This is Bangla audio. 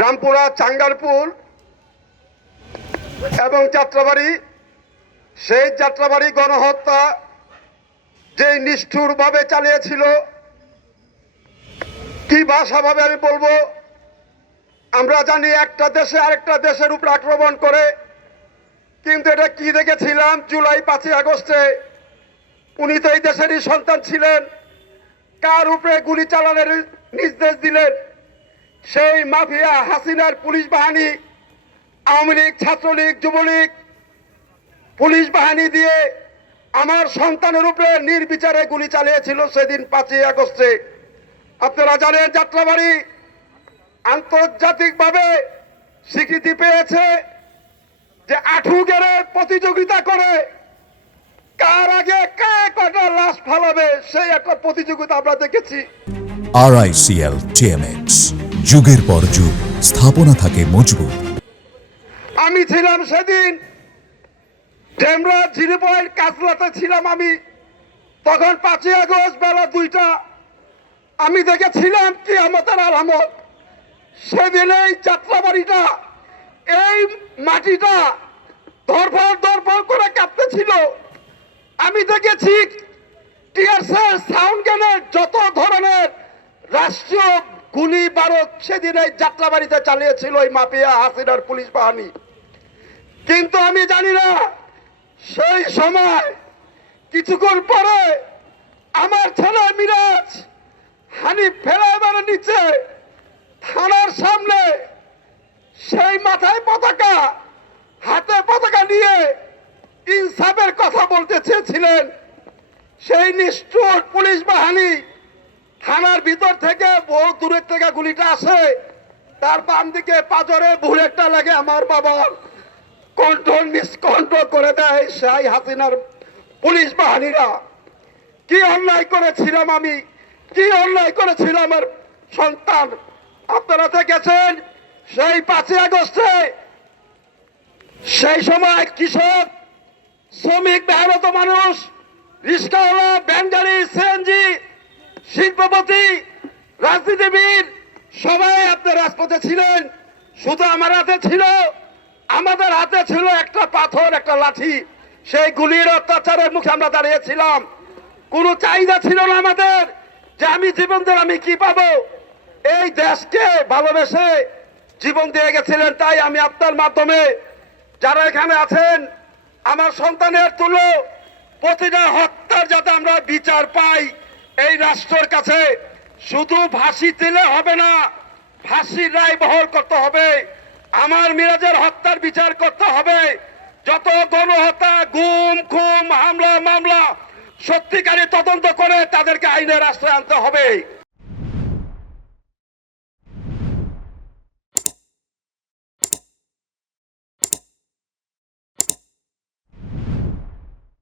রামপুরা চাঙ্গারপুর এবং যাত্রাবাড়ি, সেই যাত্রাবাড়ি গণহত্যা যে নিষ্ঠুরভাবে চালিয়েছিল, কি ভাষাভাবে আমি বলবো, আমরা জানি একটা দেশে আরেকটা দেশের উপর আক্রমণ করে, কিন্তু এটা কি দেখেছিলাম জুলাই 5ই আগস্টে। উনি তো এই দেশেরই সন্তান ছিলেন, কার উপরে গুলি চালানোর নির্দেশ দিলেন? সেই মাফিয়া হাসিনার পুলিশ বাহিনী, আওয়ামী লীগ, ছাত্রলীগ, যুবলীগ পুলিশ বাহিনী দিয়ে আমার সন্তানের উপরে নির্বিচারে গুলি চালিয়েছিল সেদিন 5ই আগস্টে। আপনারা জানেন যাত্রাবাড়ি আন্তর্জাতিকভাবে স্বীকৃতি পেয়েছে যে আঠু গেড়ে প্রতিযোগিতা করে কার আগে কে কটা লাশ ফালাবে, সেই একটা প্রতিযোগিতা আমরা দেখেছি। RICL TMX, যুগের পর যুগ স্থাপনা থাকে মজবুত। আমি ছিলাম সেদিন ডেমরা 0 পয়েন্ট কাজলাতে ছিলাম আমি, তখন 5ই আগস্ট বেলা 2টা। আমি দেখেছিলাম কিয়ামতের আলামত। সেদিন এই যাত্রাবাড়িটা, এই মাটিটা ধরফর ধরফর করে কাঁপতেছিল। আমি দেখেছি টিয়ারশেল, সাউন্ড গ্রেনেড, যত ধরনের রাষ্ট্রীয় গুলি বারুদ সেদিন এই যাত্রাবাড়িতে চালিয়েছিল এই মাফিয়া হাসিনার পুলিশ বাহিনী। কিন্তু আমি জানি না সেই সময় কিছুক্ষণ পরে আমার ছেলে মিরাজ হানিফ ফ্লাইওভারের নিচে থানার সামনে সেই মাথায় পতাকা, হাতে পতাকা নিয়ে ইনসাফের কথা বলতে চেয়েছিলেন। সেই নিষ্ঠুর পুলিশ বাহিনী থানার ভিতর থেকে বহু দূরের থেকে গুলিটা আসে, তার বাম দিকে পাজরে বুলেটটা লাগে, আমার বাবার কন্ট্রোল মিসকন্ট্রোল করে দেয় সেই হাসিনার পুলিশ বাহিনীরা। কি অন্যায় করেছিলাম আমি, কি অন্যায় করেছিল আমার সন্তান। আপনারা দেখেছেন সেই 5ই আগস্টে, সেই সময় কৃষক, শ্রমিক, মেহনত মানুষ, রিক্সাওয়ালা, ব্যাংগাড়ি, সিএনজি, শিল্পপতি, রাজনীতিবিদ সবাই আপনার রাজপথে ছিলেন। শুধু আমার হাতে ছিল, আমাদের হাতে ছিল একটা পাথর, একটা লাঠি। সেই গুলির অত্যাচারের মুখে আমরা দাঁড়িয়েছিলাম। কোনো চাহিদা ছিল না আমাদের যে আমি জীবন দিয়ে আমি কি পাবো। এই দেশকে ভালোবেসে জীবন দিয়ে গেছিলেন। তাই আমি আপনার মাধ্যমে যারা এখানে আছেন, আমার সন্তানের তুলো প্রতিটা হত্যার যাতে আমরা বিচার পাই এই রাষ্ট্রের কাছে। শুধু ফাঁসি দিলে হবে না, ফাঁসির রায় বহাল করতে হবে। আমার মিরাজের হত্যার বিচার করতে হবে। যত গণহত্যা, গুম, খুন, হামলা, মামলা সত্যিকারী তদন্ত করে তাদেরকে আইনের আশ্রয় আনতে হবে।